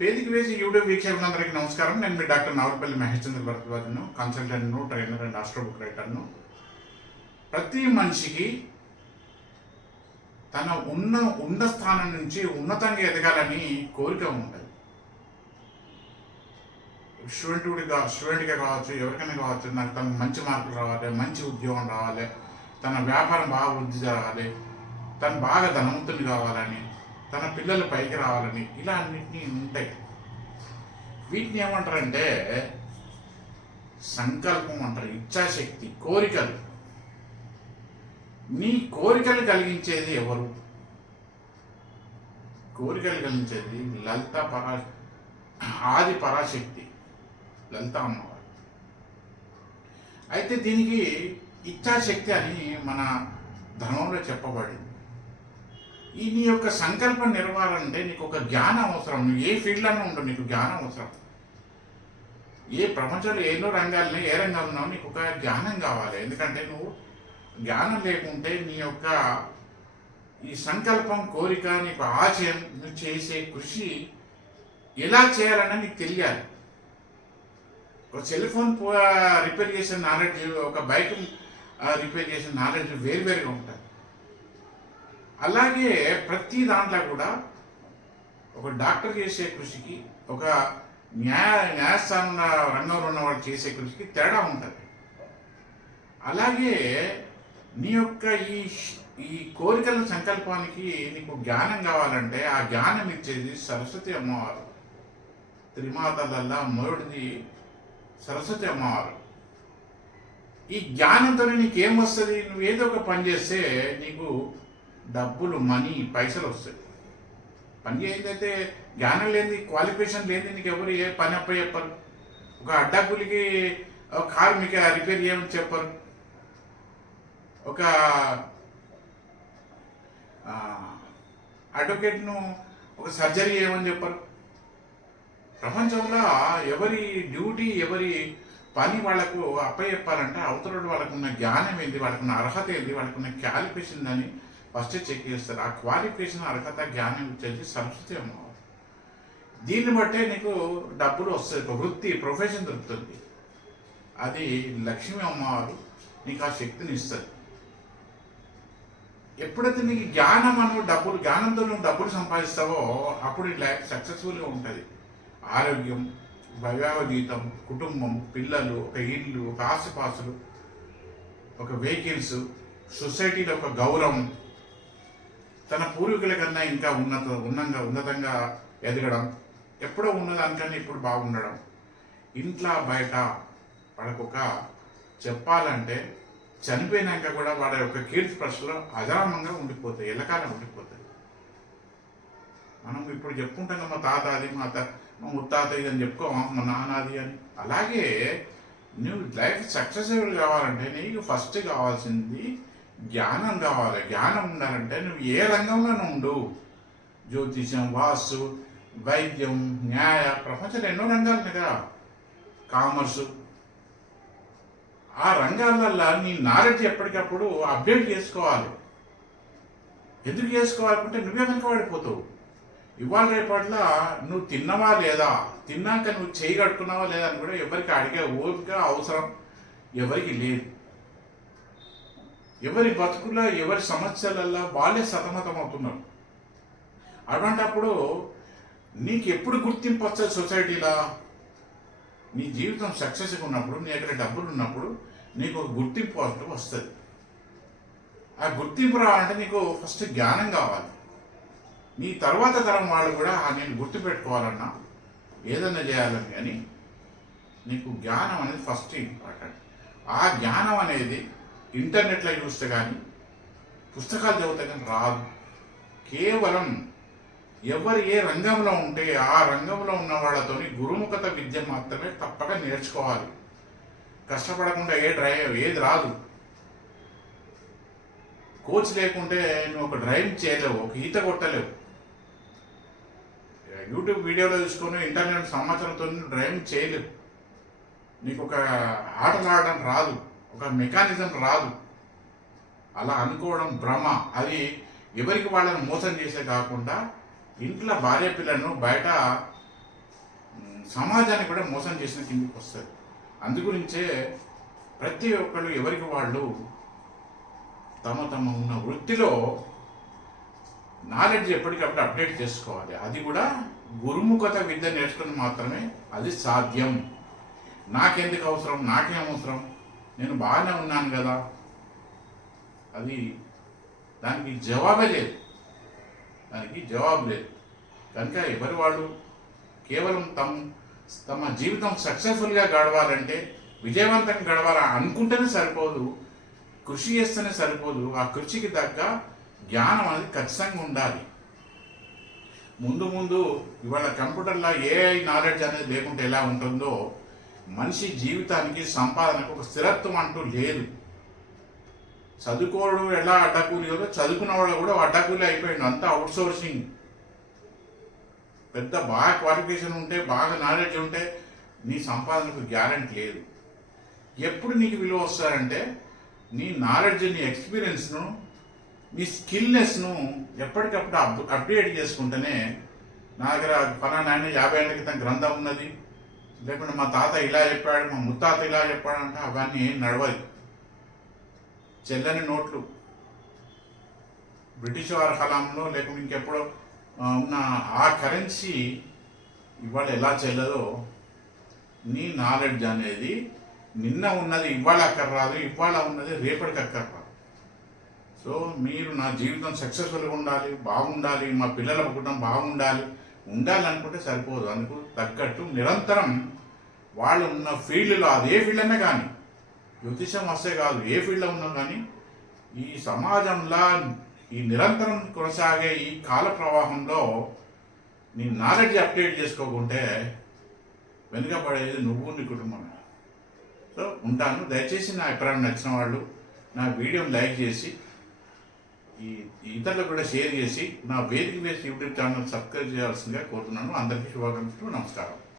వేదిక వేసి యూట్యూబ్ వీక్షకులందరికీ నమస్కారం. నేను మీ డాక్టర్ నావల్పల్లి మహేష్ చంద్ర భరద్వాజను కన్సల్టెంట్ను ట్రైనర్ అండ్ ఆస్ట్రో బుక్ రైటర్ను ప్రతి మనిషికి తన ఉన్న ఉన్న స్థానం నుంచి ఉన్నతంగా ఎదగాలని కోరిక ఉంటుంది. స్టూడెంట్గా స్టూడెంట్గా కావచ్చు ఎవరికైనా కావచ్చు నాకు తనకు మంచి మార్కులు రావాలి మంచి ఉద్యోగం రావాలి తన వ్యాపారం బాగా వృద్ధి జరగాలి తను బాగా ధనవంతుని కావాలని తన పిల్లలు పైకి రావాలని ఇలా అన్నింటినీ ఉంటాయి. వీటిని ఏమంటారంటే సంకల్పం అంటారు ఇచ్ఛాశక్తి కోరికలు. నీ కోరికలు కలిగించేది ఎవరు? కోరికలు కలిగించేది లలిత పరా ఆది పరాశక్తి లలిత అమ్మవారు. అయితే దీనికి ఇచ్చాశక్తి అని మన ధనంలో చెప్పబడింది. ఈ నీ యొక్క సంకల్పం నిర్వహణ అంటే నీకు ఒక జ్ఞానం అవసరం. నువ్వు ఏ ఫీల్డ్లోనే ఉండవు నీకు జ్ఞానం అవసరం. ఏ ప్రపంచంలో ఎన్నో రంగాల్లో ఏ రంగాలు ఉన్నావు నీకు ఒక జ్ఞానం కావాలి. ఎందుకంటే నువ్వు జ్ఞానం లేకుంటే నీ యొక్క ఈ సంకల్పం కోరిక నీకు ఆశయం నువ్వు చేసే కృషి ఎలా చేయాలన్నా నీకు తెలియాలి. ఒక సెల్ ఫోన్ రిపేర్ చేసే నాలెడ్జ్ ఒక బైక్ రిపేర్ చేసే నాలెడ్జ్ వేరువేరుగా ఉంటుంది. అలాగే ప్రతి దాంట్లో కూడా ఒక డాక్టర్ చేసే కృషికి ఒక న్యాయ న్యాయస్థాన రంగంలో ఉన్నవాడు చేసే కృషికి తేడా ఉంటుంది. అలాగే నీ యొక్క ఈ ఈ కోరికల సంకల్పానికి నీకు జ్ఞానం కావాలంటే ఆ జ్ఞానం ఇచ్చేది సరస్వతి అమ్మవారు. త్రిమాతలల్లా మొదటిది సరస్వతి అమ్మవారు. ఈ జ్ఞానంతో నీకేం వస్తుంది? నువ్వు ఏదో ఒక పని చేస్తే నీకు డబ్బులు మనీ పైసలు వస్తాయి. పని ఏంటంటే జ్ఞానం లేని క్వాలిఫికేషన్ లేని నీకు ఎవరు ఏ పని అప్ప చెప్పరు. ఒక అడ్డగులికి ఒక కారు మీకు రిపేర్ చేయమని చెప్పరు. ఒక అడ్వకేట్ను ఒక సర్జరీ చేయమని చెప్పరు. ప్రపంచంలో ఎవరి డ్యూటీ ఎవరి పని వాళ్ళకు అప్పచెప్పాలంటే అవతల వాళ్ళకున్న జ్ఞానం ఏంది వాళ్ళకున్న అర్హత ఏంది వాళ్ళకున్న క్వాలిఫికేషన్ అని ఫస్ట్ చెక్ చేస్తారు. ఆ క్వాలిఫికేషన్ అర్హత జ్ఞానం వచ్చేసి సంస్కృతి అమ్మవారు. దీన్ని బట్టే నీకు డబ్బులు వస్తాయి. ఒక వృత్తి ప్రొఫెషన్ దొరుకుతుంది. అది లక్ష్మీ అమ్మవారు నీకు ఆ శక్తిని ఇస్తుంది ఎప్పుడైతే నీకు జ్ఞానం అను డబ్బులు జ్ఞానంతో నువ్వు డబ్బులు సంపాదిస్తావో అప్పుడు లైఫ్ సక్సెస్ఫుల్గా ఉంటుంది. ఆరోగ్యం వైవాహ జీవితం కుటుంబం పిల్లలు ఒక ఇల్లు ఒక ఆసుపాసులు ఒక వెహికల్స్ సొసైటీలో ఒక గౌరవం తన పూర్వీకుల కన్నా ఇంకా ఉన్నత ఉన్నంగా ఉన్నతంగా ఎదగడం ఎప్పుడో ఉన్నదానికన్నా ఇప్పుడు బాగుండడం. ఇంట్లో బయట వాళ్ళకొక చెప్పాలంటే చనిపోయినాక కూడా వాళ్ళ యొక్క కీర్తి ప్రశ్నలో అజరామంగా ఉండిపోతాయి ఎల్లకాలం ఉండిపోతాయి. మనం ఇప్పుడు చెప్పుకుంటాం మా తాత అది మా తా మా ముత్తాత ఇది అని చెప్పుకోమా మా నాన్నది అని. అలాగే నువ్వు లైఫ్ సక్సెస్ఫుల్ కావాలంటే నీకు ఫస్ట్ కావాల్సింది జ్ఞానం కావాలి. జ్ఞానం ఉండాలంటే నువ్వు ఏ రంగంలోనూ ఉండు. జ్యోతిషం వాస్తు వైద్యం న్యాయ ప్రపంచంలో ఎన్నో రంగాలు ఉన్నాయి కదా. కామర్సు. ఆ రంగాలల్లో నీ నాలెడ్జ్ ఎప్పటికప్పుడు అప్డేట్ చేసుకోవాలి. ఎందుకు చేసుకోవాలంటే నువ్వే వెనకబడిపోతావు. ఇవాళ రేపట్ల నువ్వు తిన్నవా లేదా? తిన్నాక నువ్వు చేయగట్టుకున్నావా లేదా అని కూడా ఎవరికి అడిగే ఓపిక అవసరం ఎవరికి లేదు. ఎవరి బతుకుల్లో ఎవరి సమస్యలల్లో వాళ్ళే సతమతం అవుతున్నారు అటువంటప్పుడు నీకు ఎప్పుడు గుర్తింపు వస్తుంది సొసైటీలో? నీ జీవితం సక్సెస్గా ఉన్నప్పుడు నీ దగ్గర డబ్బులు ఉన్నప్పుడు నీకు ఒక గుర్తింపు అంటూ వస్తుంది. ఆ గుర్తింపు రావాలంటే నీకు ఫస్ట్ జ్ఞానం కావాలి. నీ తర్వాత తరం వాళ్ళు కూడా నేను నేను గుర్తుపెట్టుకోవాలన్నా ఏదన్నా చేయాలని కానీ నీకు జ్ఞానం అనేది ఫస్ట్ ఇంపార్టెంట్. ఆ జ్ఞానం అనేది ఇంటర్నెట్లో చూస్తే కానీ పుస్తకాలు చదివితే కానీ రాదు. కేవలం ఎవరు ఏ రంగంలో ఉంటే ఆ రంగంలో ఉన్న వాళ్ళతో గురుముఖత విద్య మాత్రమే తప్పక నేర్చుకోవాలి. కష్టపడకుండా ఏ డ్రైవ్ ఏది రాదు. కోచ్ లేకుంటే నువ్వు ఒక డ్రైవింగ్ చేయలేవు ఒక ఈత కొట్టలేవు. యూట్యూబ్ వీడియోలో చూసుకొని ఇంటర్నెట్ సమాచారంతో డ్రైవింగ్ చేయలేవు. నీకు ఒక ఆటలు ఆడడం రాదు. ఒక మెకానిజం రాదు. అలా అనుకోవడం భ్రమ. అది ఎవరికి వాళ్ళని మోసం చేసే కాకుండా ఇంట్లో భార్య పిల్లలను బయట సమాజాన్ని కూడా మోసం చేసిన కిందికి వస్తుంది. అందుగురించే ప్రతి ఒక్కళ్ళు ఎవరికి వాళ్ళు తమ తమ ఉన్న వృత్తిలో నాలెడ్జ్ ఎప్పటికప్పుడు అప్డేట్ చేసుకోవాలి. అది కూడా గురుముఖత విద్య నేర్చుకుని మాత్రమే అది సాధ్యం. నాకెందుకు అవసరం? నాకేం అవసరం? నేను బాగానే ఉన్నాను కదా. అది దానికి జవాబే లేదు. దానికి జవాబు లేదు. కనుక ఎవరి వాళ్ళు? కేవలం తమ తమ జీవితం సక్సెస్ఫుల్గా గడవాలంటే విజయవంతంగా గడవాలని అనుకుంటేనే సరిపోదు. కృషి చేస్తేనే సరిపోదు. ఆ కృషికి తగ్గ జ్ఞానం అనేది ఖచ్చితంగా ఉండాలి. ముందు ముందు ఇవాళ కంప్యూటర్లో ఏఐ నాలెడ్జ్ అనేది లేకుంటే ఎలా ఉంటుందో మనిషి జీవితానికి సంపాదనకు ఒక స్థిరత్వం అంటూ లేదు. చదువుకోవడం ఎలా అడ్డకూలి చదువుకున్న వాళ్ళు కూడా అడ్డకూలి అయిపోయింది అంతా అవుట్ సోర్సింగ్ పెద్ద బాగా క్వాలిఫికేషన్ ఉంటే బాగా నాలెడ్జ్ ఉంటే నీ సంపాదనకు గ్యారంటీ లేదు. ఎప్పుడు నీకు విలువ వస్తారంటే నీ నాలెడ్జ్ నీ ఎక్స్పీరియన్స్ను నీ స్కిల్నెస్ను ఎప్పటికప్పుడు అప్ అప్డేట్ చేసుకుంటేనే నా దగ్గర ఫలానా యాభై ఏళ్ళ క్రితం గ్రంథం ఉన్నది. లేకుంటే మా తాత ఇలా చెప్పాడు మా ముత్తాత ఇలా చెప్పాడంటే అవన్నీ ఏం నడవదు. చెల్లని నోట్లు. బ్రిటిష్ వారి కాలంలో లేకుంటే ఇంకెప్పుడో ఉన్న ఆ కరెన్సీ ఇవాళ ఎలా చెల్లదో నీ నాలెడ్జ్ అనేది నిన్న ఉన్నది ఇవాళ అక్కర్రాదు ఇవాళ ఉన్నది రేపటికి అక్కర్రాదు. సో మీరు నా జీవితం సక్సెస్ఫుల్గా ఉండాలి బాగుండాలి మా పిల్లల కుటుంబం బాగుండాలి ఉండాలనుకుంటే సరిపోదు. అందుకు తగ్గట్టు నిరంతరం వాళ్ళు ఉన్న ఫీల్డ్లో అది ఏ ఫీల్డ్ అయినా కానీ జ్యోతిషం వస్తే కాదు ఏ ఫీల్డ్లో ఉన్నా కానీ ఈ సమాజంలో ఈ నిరంతరం కొనసాగే ఈ కాల ప్రవాహంలో నీ నాలెడ్జ్ అప్డేట్ చేసుకోకుంటే వెనుకబడేది నువ్వు నీ కుటుంబమే సో ఉంటాను. దయచేసి నా అభిప్రాయం నచ్చిన వాళ్ళు నా వీడియోని లైక్ చేసి ఈ ఇతరులకు కూడా షేర్ చేసి నా వేదిక వేసి యూట్యూబ్ ఛానల్ సబ్స్క్రైబ్ చేయాల్సిందిగా కోరుతున్నాను. అందరికీ శుభాకాంక్షలు. నమస్కారం.